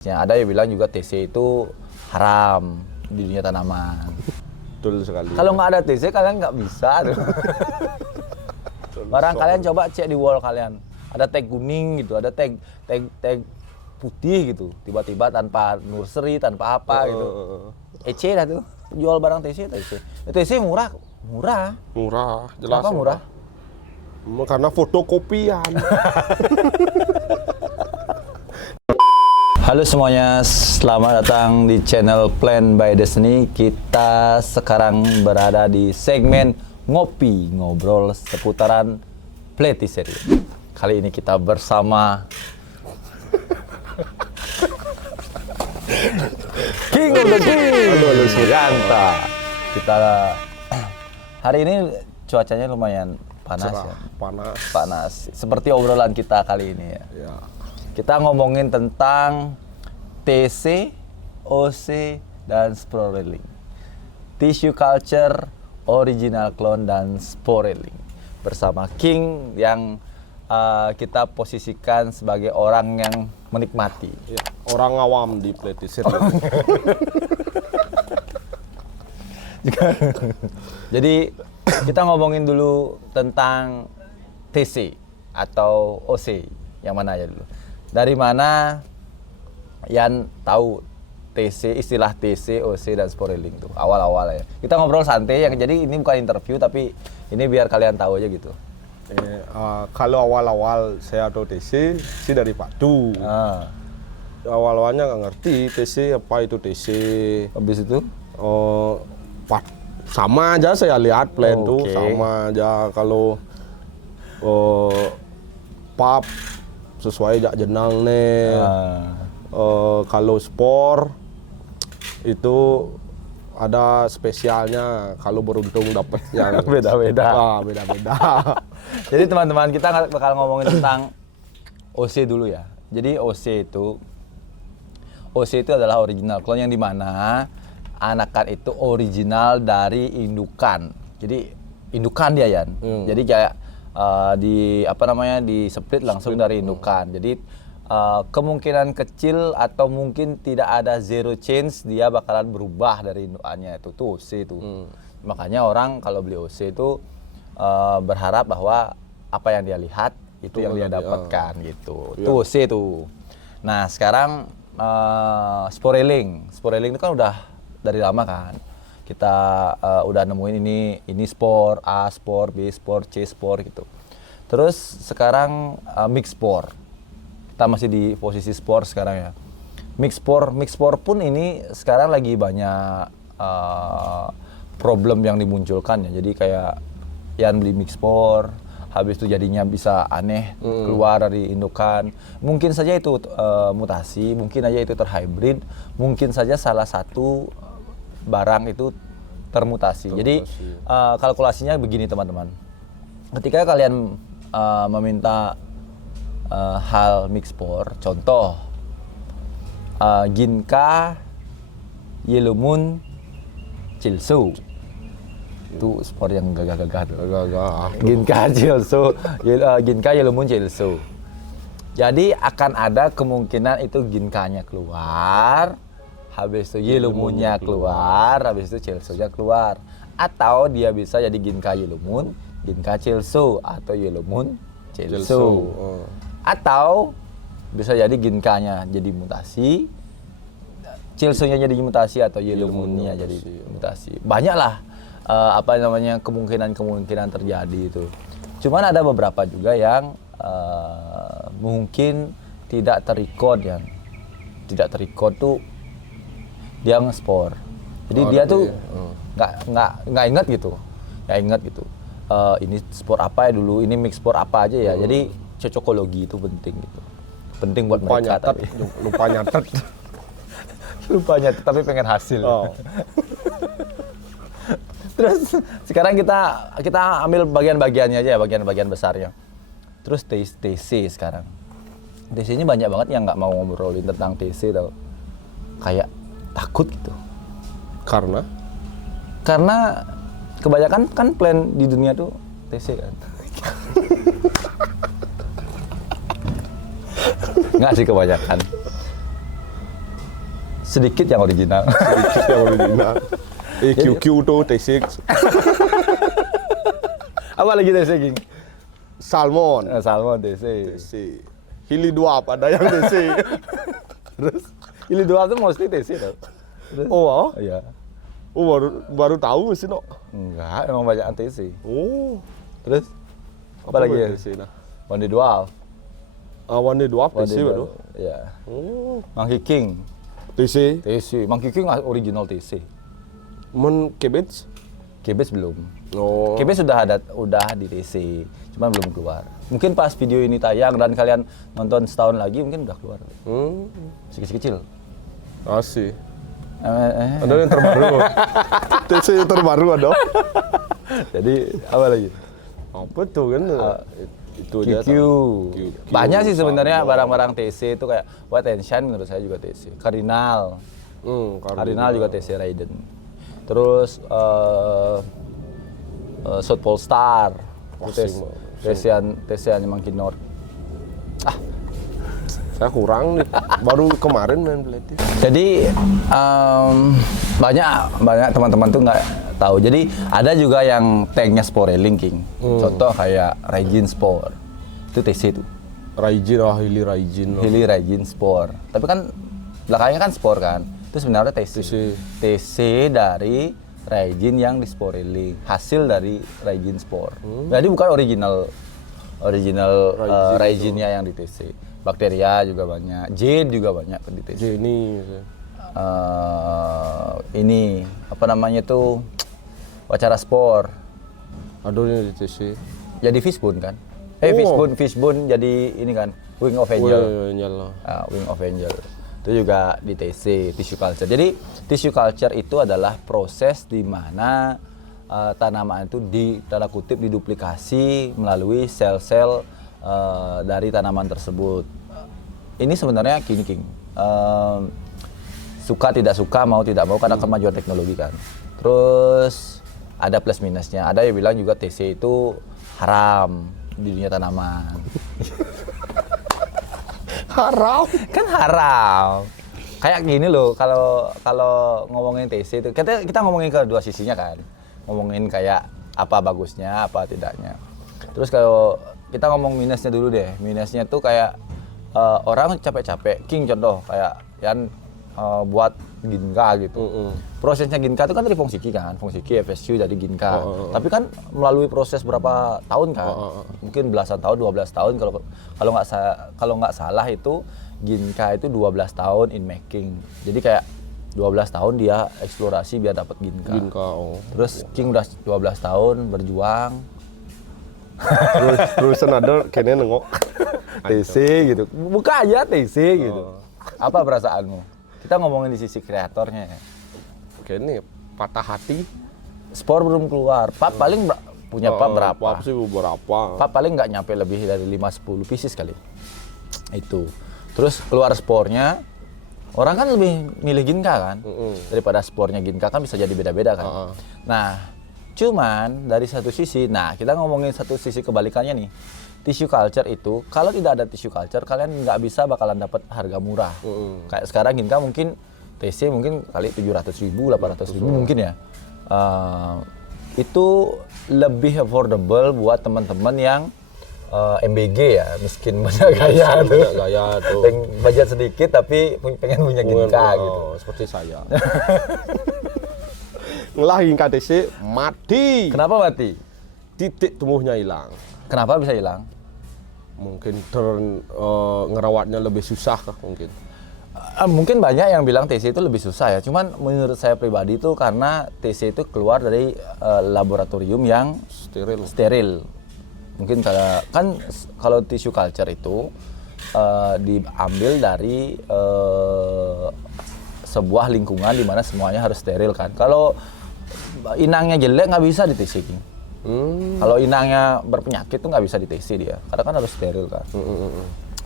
Ya, ada yang bilang juga TC itu haram di dunia tanaman. Betul sekali. Kalau nggak ada TC kalian nggak bisa. Barang kalian coba cek di wall kalian. Ada tag kuning gitu, ada tag putih gitu. Tiba-tiba tanpa nursery, tanpa apa gitu. EC dah tuh. Jual barang TC. TC murah. Murah, jelas. Kenapa murah? Karena fotokopian. Halo semuanya, selamat datang di channel Plan by Destiny. Kita sekarang berada di segmen Ngopi, ngobrol seputaran Platycerium. Kali ini kita bersama King of the King, Halo Suganta. Kita hari ini cuacanya lumayan panas. Cerah, ya. panas. Seperti obrolan kita kali ini ya. Ya. Kita ngomongin tentang TC, OC, dan Sporeling. Tissue culture, original clone, dan Sporeling. Bersama King yang kita posisikan sebagai orang yang menikmati. Ya, orang awam di Platycerium. Jadi kita ngomongin dulu tentang TC atau OC. Yang mana aja dulu? Dari mana yang tahu TC, istilah TC, OC, dan Sporeling tuh awal-awal ya. Kita ngobrol santai, jadi ini bukan interview tapi ini biar kalian tahu aja gitu. Kalau awal-awal saya tahu TC sih dari Pak Du. Awal-awalnya nggak ngerti TC apa itu TC. Habis itu? Sama aja saya lihat plan tuh Oke. sama aja kalau pub sesuai jak jenang nih. Kalau sport itu ada spesialnya kalau beruntung dapat yang Beda-beda. Beda-beda. Jadi teman-teman kita bakal ngomongin tentang OC dulu ya. Jadi OC itu adalah original clone yang dimana anakan itu original dari indukan. Jadi indukan dia Yan. Jadi kayak di split langsung dari indukan. Jadi kemungkinan kecil atau mungkin tidak ada zero chance dia bakalan berubah dari indukannya itu tuh OC itu. Makanya orang kalau beli OC itu berharap bahwa apa yang dia lihat itu yang dia dapatkan gitu. Itu OC itu. Nah, sekarang Sporeling itu kan udah dari lama kan. Kita udah nemuin ini sport, A sport, B sport, C sport gitu. Terus sekarang mix sport. Kita masih di posisi sport sekarang ya. Mix sport pun ini sekarang lagi banyak problem yang dimunculkan ya. Jadi kayak yang beli mix sport, habis itu jadinya bisa aneh keluar dari indukan. Mungkin saja itu mutasi, mungkin aja itu terhybrid, mungkin saja salah satu barang itu termutasi. Jadi kalkulasinya begini teman-teman. Ketika kalian meminta hal mix sport, contoh Ginka, Yellow Moon, Chilsu. Itu sport yang gagah-gagah tuh. Ginka, Chilsu, Ginka, Yellow Moon, Chilsu. Jadi akan ada kemungkinan itu Ginkanya keluar, habis itu Yellow Moon-nya keluar, habis itu Chilsu-nya keluar. Atau dia bisa jadi Ginka Yellow Moon, Ginka Chilsu, atau Yellow Moon, Chilsu. Atau bisa jadi Ginkanya jadi mutasi, Chilsu-nya jadi mutasi, atau Yellow Moon-nya jadi mutasi. Banyaklah kemungkinan terjadi itu. Cuman ada beberapa juga yang mungkin tidak terrecord tuh dia nge-sport. Jadi dia tuh nggak ingat gitu. Ini sport apa ya dulu, ini mix sport apa aja ya. Jadi cocokologi itu penting gitu. Penting buat mereka tapi lupa nyatet. Lupa nyatet tapi pengen hasil. Terus sekarang kita ambil bagian-bagiannya aja ya, bagian-bagian besarnya. Terus TC sekarang. TC ini banyak banget yang nggak mau ngobrolin tentang TC tau. Kayak takut gitu. Karena kebanyakan kan plan di dunia tuh TC kan. Nggak sih kebanyakan. sedikit yang original. Sedikit yang original. QQ tuh TC Apa lagi TC, Ging? Salmon. Salmon TC. TC. Hili Duap ada yang TC. Terus Ili Dua tuh mostly TC tau. Terus, Oh, iya. oh baru tahu sih no. Enggak, emang banyak TC. Oh, Terus apa lagi ya? TC nah. One Dual. One Duap TC baru. Iya. Oh, Monkey King. TC. TC. Monkey King original TC. Men Kebets. Kebes belum. Oh. Kebes udah di TC, cuman belum keluar. Mungkin pas video ini tayang dan kalian nonton setahun lagi mungkin udah keluar. Kecil-kecil. Asih. Ada yang terbaru. TC yang terbaru ada. Jadi apa lagi? Apa tuh kan? Itu aja. QQ. Banyak sih sebenarnya barang-barang TC itu kayak White and Shine menurut saya juga TC. Cardinal. Cardinal juga TC Raiden. Terus South Pole Star. TC-an Monkey North. Saya kurang nih. Baru kemarin main Blade. Jadi banyak teman-teman tuh nggak tahu. Jadi ada juga yang tanknya Spore Linking. Contoh kayak Raijin Spore. Itu TC itu. Hili Raijin. Hili Raijin Spore. Tapi kan belakangnya kan Spore kan. Itu sebenarnya TC. TC dari Raijin yang di Spore Link. Hasil dari Raijin Spore. Jadi bukan original Raijinnya yang di TC. Bakteria juga banyak, Jade juga banyak di TC. Ini apa namanya tuh Wacara Spore. Aduh ini di TC. Jadi Fishbone kan? Fishbone jadi ini kan Wing of Angel. Wing of Angel. Itu juga di TC, tissue culture. Jadi tissue culture itu adalah proses di mana tanaman itu tanda kutip diduplikasi melalui sel-sel dari tanaman tersebut. Ini sebenarnya King. Suka tidak suka, mau tidak mau karena kemajuan teknologi kan. Terus ada plus minusnya. Ada yang bilang juga TC itu haram di dunia tanaman. Haram? Kan haram. Kayak gini loh, kalau ngomongin TC itu, kita ngomongin kedua sisinya kan. Ngomongin kayak apa bagusnya, apa tidaknya. Terus kalau kita ngomong minusnya dulu deh. Minusnya tuh kayak orang capek-capek. King contoh kayak yang buat Ginka gitu. Prosesnya Ginka itu kan dari Fungsiki kan. Fungsiki, FSU jadi Ginka. Tapi kan melalui proses berapa tahun kan? Mungkin belasan tahun, 12 tahun kalau nggak salah itu Ginka itu 12 tahun in making. Jadi kayak 12 tahun dia eksplorasi biar dapat Ginka. Terus King udah 12 tahun berjuang. Terus ada kayaknya nengok TC gitu. Buka aja TC gitu. Apa perasaanmu? Kita ngomongin di sisi kreatornya ya. Kayaknya patah hati. Spore belum keluar. Pap paling punya pap berapa? Pap sih beberapa. Pap paling nggak nyampe lebih dari 5-10 pieces kali. Itu. Terus keluar spornya, orang kan lebih milih Ginka kan? Daripada spornya Ginka kan bisa jadi beda-beda kan? Nah, cuman dari satu sisi, kita ngomongin satu sisi kebalikannya nih. Tissue culture itu, kalau tidak ada tissue culture, kalian nggak bisa bakalan dapat harga murah. Kayak sekarang Ginka mungkin, TC mungkin kali 700.000, 800.000 mungkin ya. Itu lebih affordable buat teman-teman yang MBG ya, miskin banyak gaya tuh. Gaya tuh. Budget sedikit tapi pengen punya Ginka gitu. Seperti saya. Ngelah Ginka TC mati. Kenapa mati? Titik tumbuhnya hilang. Kenapa bisa hilang? Mungkin ngerawatnya lebih susah kah mungkin? Mungkin banyak yang bilang TC itu lebih susah ya. Cuman menurut saya pribadi itu karena TC itu keluar dari laboratorium yang steril. Mungkin kalau tissue culture itu diambil dari sebuah lingkungan di mana semuanya harus steril kan. Kalau inangnya jelek nggak bisa di TC. Kalau inangnya berpenyakit tuh nggak bisa di TC dia, karena kan harus steril kan.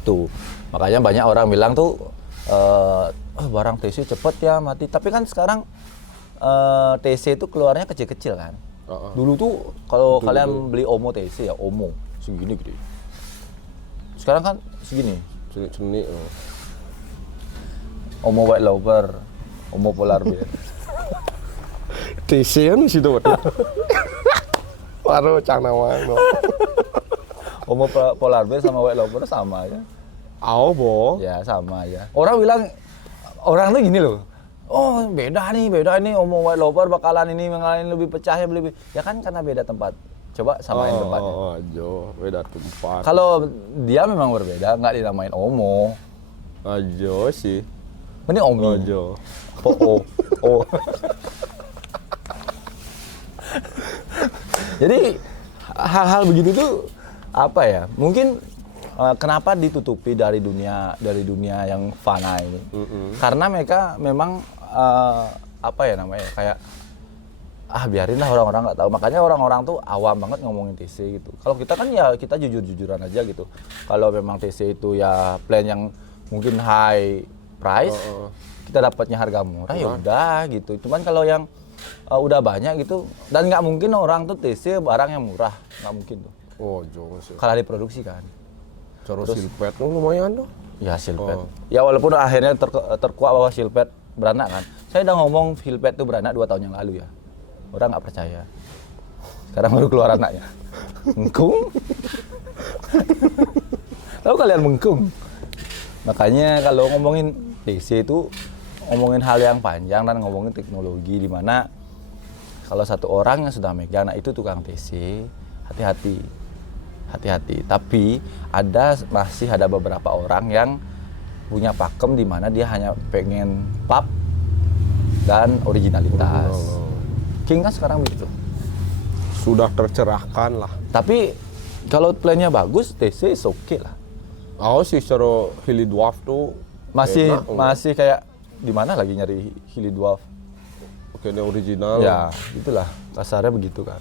Tuh, makanya banyak orang bilang tuh barang TC cepet ya mati. Tapi kan sekarang TC itu keluarnya kecil-kecil kan. Dulu tuh kalau kalian beli Omo TC ya Omo segini gede. Sekarang kan segini. Ceni. Omo White Lover Homo polar bear. TC kan di situ betul. Baru cang nama no. Homo polar bear sama white leopard sama aja. Bo. Ya sama ya. Orang tuh gini loh. Oh beda nih Homo white leopard bakalan lebih pecah ya lebih. Ya kan karena beda tempat. Coba samain tempatnya. Beda tempat. Kalau dia memang berbeda, nggak dinamain Homo. Ajo sih. Ini Omi. Ajo. Oh. Jadi hal-hal begitu tuh apa ya? Mungkin kenapa ditutupi dari dunia yang fana ini? Karena mereka memang apa ya namanya kayak biarin lah orang-orang nggak tahu. Makanya orang-orang tuh awam banget ngomongin TC gitu. Kalau kita kan ya kita jujur-jujuran aja gitu. Kalau memang TC itu ya plan yang mungkin high price, kita dapatnya harga murah ya udah gitu. Cuman kalau yang udah banyak gitu dan nggak mungkin orang tuh TC barang yang murah, nggak mungkin tuh. Jangan sih. Kalau diproduksi kan. Terus silpet lumayan tuh. Ya silpet. Ya walaupun akhirnya terkuak bahwa silpet beranak kan. Saya udah ngomong silpet tuh beranak 2 tahun yang lalu ya. Orang nggak percaya. Sekarang baru keluar anaknya. Mengkung. Tahu kalian mengkung? Makanya kalau ngomongin TC itu ngomongin hal yang panjang dan ngomongin teknologi di mana kalau satu orang yang sudah megang, nah itu tukang TC, hati-hati. Tapi masih ada beberapa orang yang punya pakem di mana dia hanya pengen pop dan originalitas. King kan sekarang begitu. Sudah tercerahkan lah. Tapi kalau plannya bagus, TC is okay lah. Sih secara Hilly Dwarf tuh masih kayak di mana lagi nyari Hilly Dwarf? Oke, ini original. Ya, itulah kasarnya begitu kan.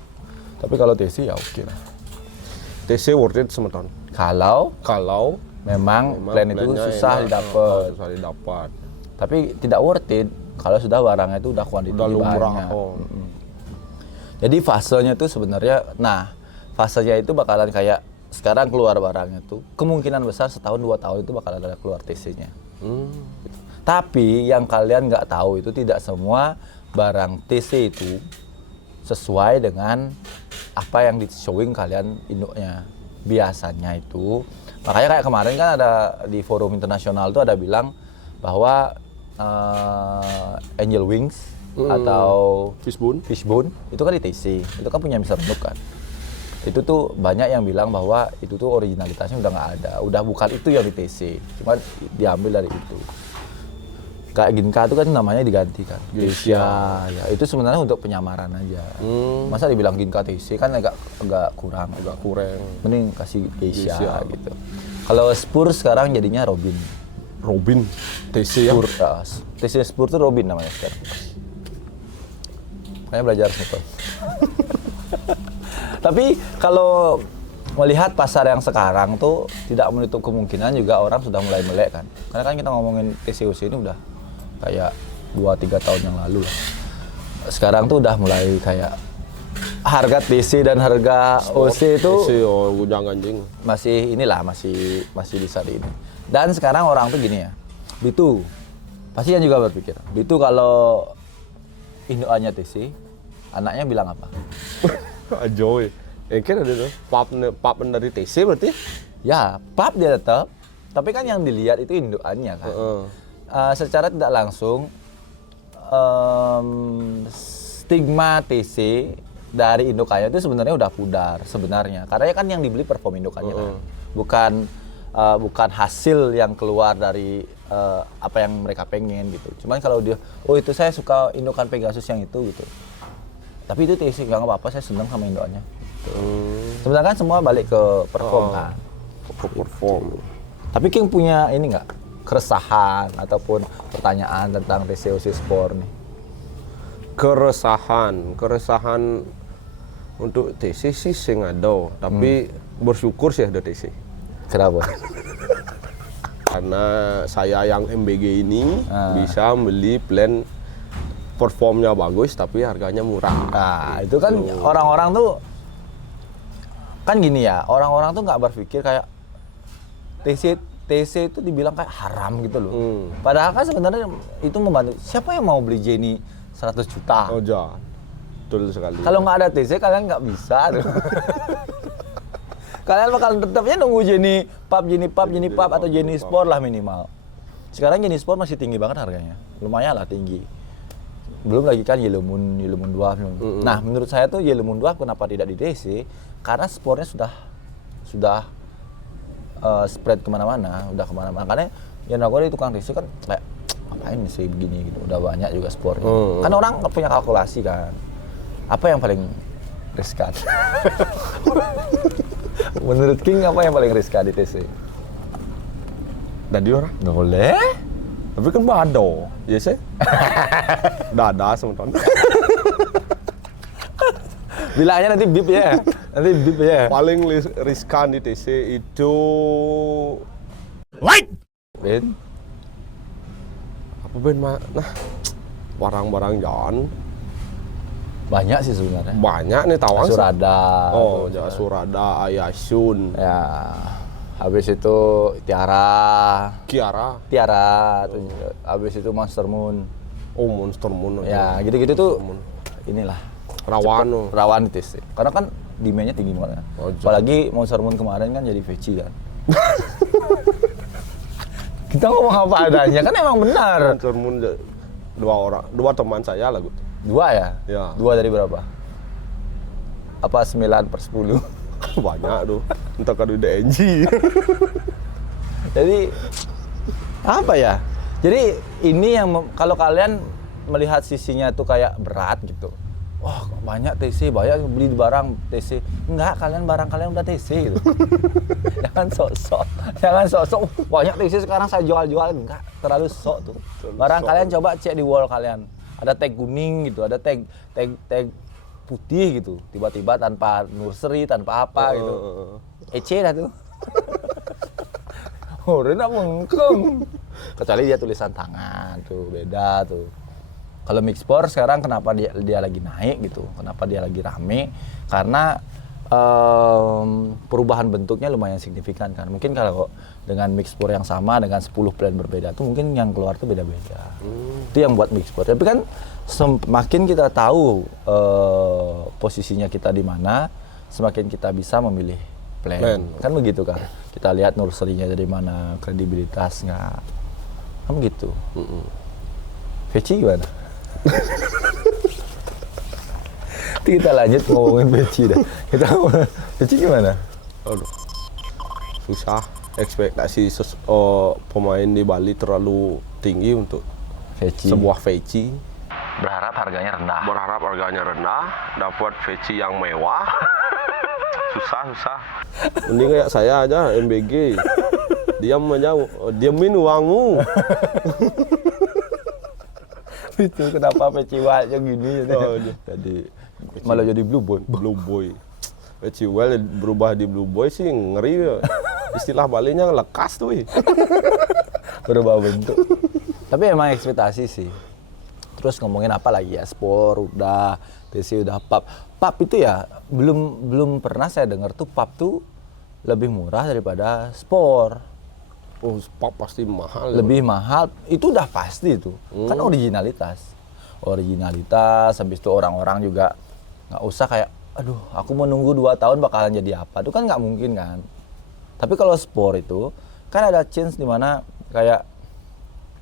Tapi kalau TC ya oke lah. TC worth it semeton. Kalau memang plan itu susah didapat. Tapi tidak worth it kalau sudah barangnya itu udah kuantiti banyak. Jadi fasenya itu sebenarnya, fasenya itu bakalan kayak sekarang keluar barangnya tuh kemungkinan besar setahun 2 tahun itu bakal ada keluar TC-nya. Tapi yang kalian nggak tahu itu tidak semua barang TC itu sesuai dengan apa yang di showing kalian induknya. Biasanya itu, makanya kayak kemarin kan ada di forum internasional tuh ada bilang bahwa Angel Wings atau Fishbone itu kan di TC, itu kan punya Mr. Nook kan. Itu tuh banyak yang bilang bahwa itu tuh originalitasnya udah nggak ada, udah bukan itu yang di TC, cuma diambil dari itu. Kayak Ginka itu kan namanya diganti kan, Geisha. Ya itu sebenarnya untuk penyamaran aja. Masa dibilang Ginka TC kan agak kurang. Mending kasih Geisha gitu. Kalau Spurs sekarang jadinya Robin. TC ya? TC Spurs tuh Robin namanya sekarang. Kayaknya belajar motor. Tapi kalau melihat pasar yang sekarang tuh tidak menutup kemungkinan juga orang sudah mulai melek kan. Karena kan kita ngomongin TCOC ini udah kayak 2-3 tahun yang lalu lah. Sekarang tuh udah mulai kayak harga TC dan harga OC itu masih bisa di ini. Dan sekarang orang tuh gini ya, Bitu pasti kan juga berpikir, Bitu kalau indukannya TC, anaknya bilang apa? Ajoy. Kan ada tuh pap dari TC berarti? Ya, pap dia tetap. Tapi kan yang dilihat itu indukannya kan. Secara tidak langsung stigma TC dari indukannya itu sebenarnya udah pudar sebenarnya. Karena kan yang dibeli perform indukannya kan. Bukan hasil yang keluar dari apa yang mereka pengen gitu. Cuman kalau dia, itu saya suka indukan Pegasus yang itu gitu. Tapi itu TC nggak apa-apa, saya senang sama indukannya. Sebenarnya kan semua balik ke perform kan. Perform. Tapi King punya ini nggak keresahan ataupun pertanyaan tentang TCOC Sport nih? Keresahan untuk TC sih ada, tapi bersyukur sih ada TC. Kenapa? Karena saya yang MBG ini bisa beli plan performnya bagus tapi harganya murah. Nah, itu kan orang-orang tuh kan gini ya, orang-orang tuh nggak berpikir kayak TC TC itu dibilang kayak haram gitu loh. Padahal kan sebenarnya itu membantu. Siapa yang mau beli Jenny 100 juta? Oh ja, betul sekali. Kalau nggak ada TC kalian nggak bisa. Kalian bakal tetapnya nunggu Jenny Pub atau Jenny Sport lah minimal. Sekarang Jenny Sport masih tinggi banget harganya. Lumayan lah tinggi. Belum lagi kan Yellow Moon Dwarf. Nah, menurut saya tuh Yellow Moon Dwarf kenapa tidak di TC? Karena sportnya sudah spread kemana-mana, udah kemana-mana. Karena yang aku di tukang TC kan kayak ngapain sih begini gitu. Udah banyak juga sportnya. Kan orang punya kalkulasi kan. Apa yang paling riskan? Menurut King apa yang paling riskan di TC? Tadi orang? Boleh. Tapi kan bado, ya sih? Dada sementara. Bilangnya nanti bip ya. Paling riskan di TC itu Ben, apa Ben? Nah, barang-barang jalan banyak sih sebenarnya. banyak nih tawang. Surada. Oh, ya Surada, Ayasun, Ya. Habis itu Tiara, Kiara. terus habis itu Monster Moon. Oh, Monster Moon. Ya, gitu-gitu tuh inilah Rawano. rawan di TC. Karena kan demand-nya tinggi banget kan. Oh, Apalagi Monster Moon kemarin kan jadi veci kan. Kita ngomong apa adanya kan emang benar. Monster Moon dua teman saya lah, Gut. 2 ya? Ya. 2 dari berapa? Apa 9/10? Banyak tuh. Entah kado DNG. Jadi apa ya? Jadi ini yang kalau kalian melihat sisinya tuh kayak berat gitu. Wah, banyak TC, banyak beli barang TC. Enggak, barang kalian udah TC gitu. Jangan sok-sok. Banyak TC sekarang saya jual-jual. Enggak, terlalu sok tuh. Barang kalian coba cek di wall kalian. Ada tag kuning gitu, ada tag putih gitu. Tiba-tiba tanpa nursery, tanpa apa gitu. Ece dah tuh. Rena mengkeng. Kecuali dia tulisan tangan tuh, beda tuh. Kalau Mixplore sekarang kenapa dia lagi naik gitu? Kenapa dia lagi rame? Karena perubahan bentuknya lumayan signifikan kan. Mungkin kalau dengan Mixplore yang sama dengan 10 plan berbeda tuh mungkin yang keluar tuh beda-beda. Itu yang buat Mixplore. Tapi kan semakin kita tahu posisinya kita di mana, semakin kita bisa memilih plan. Kan begitu kan. Kita lihat nursery-nya dari mana, kredibilitasnya. Kan begitu. Veci gimana? Kita lanjut ngomongin Veci dah. Veci gimana? Aduh, susah. Ekspektasi pemain di Bali terlalu tinggi untuk Veci. sebuah Veci. Berharap harganya rendah. Dapat Veci yang mewah. Susah. Mending kayak saya aja, MBG. Diamin uangmu. Itu kenapa Veci wajah gini jadi malah jadi Blue Boy. Veci Well berubah di Blue Boy sih ngeri. Istilah Balinya lekas tuh. Berubah bentuk. Tapi emang ekspektasi sih. Terus ngomongin apa lagi ya? Sport udah, TC udah, pub itu ya belum pernah saya dengar tuh pub tuh lebih murah daripada sport. Oh, pub pasti mahal. Lebih mahal, itu udah pasti itu. Kan originalitas, habis itu orang-orang juga nggak usah kayak, aduh aku mau nunggu 2 tahun bakalan jadi apa, itu kan nggak mungkin kan. Tapi kalau sport itu, kan ada chance di mana kayak,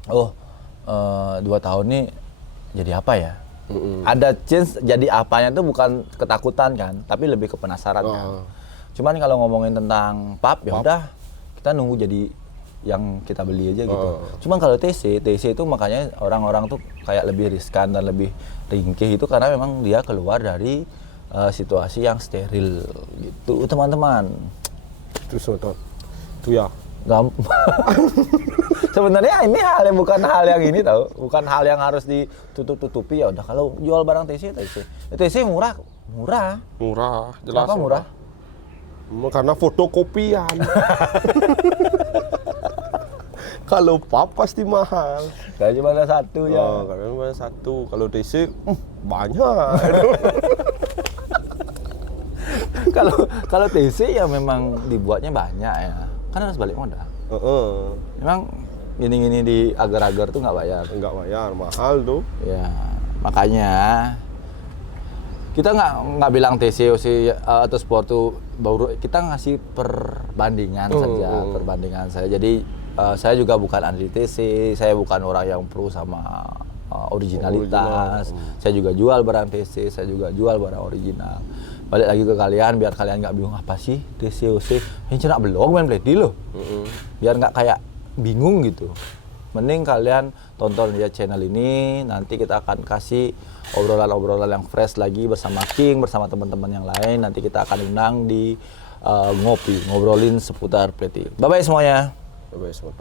2 tahun nih jadi apa ya? Ada chance jadi apanya tuh bukan ketakutan kan, tapi lebih ke penasaran kan. Cuman kalau ngomongin tentang pub, ya udah kita nunggu jadi yang kita beli aja gitu. Cuman kalau TC itu makanya orang-orang tuh kayak lebih riskan dan lebih ringkih itu karena memang dia keluar dari situasi yang steril gitu, teman-teman. Itu ya. Gampang. Sebenarnya ini bukan hal yang ini tahu, bukan hal yang harus ditutup-tutupi ya udah kalau jual barang TC. TC murah. Jelas. Kenapa murah? Karena fotokopian. Kalau pub pasti mahal. Kayak cuma ada satu ya. Karena cuma ada satu. Kalau TC banyak. Kalau TC ya memang dibuatnya banyak ya. Kan harus balik modal. Memang gini-gini di agar-agar tuh nggak bayar. Nggak bayar, mahal tuh. Ya, makanya kita nggak bilang TC, OC atau sport tuh baru, kita ngasih perbandingan saja. Jadi saya juga bukan anti TC, saya bukan orang yang pro sama originalitas. Saya juga jual barang TC, saya juga jual barang original. Balik lagi ke kalian, biar kalian nggak bingung apa sih TC, OC. Yang cenak belum main Play loh. Biar nggak kayak bingung gitu. Mending kalian tonton dia channel ini, nanti kita akan kasih obrolan-obrolan yang fresh lagi bersama King, bersama teman-teman yang lain. Nanti kita akan undang di ngopi, ngobrolin seputar Play. Bye-bye semuanya. Bye-bye semua.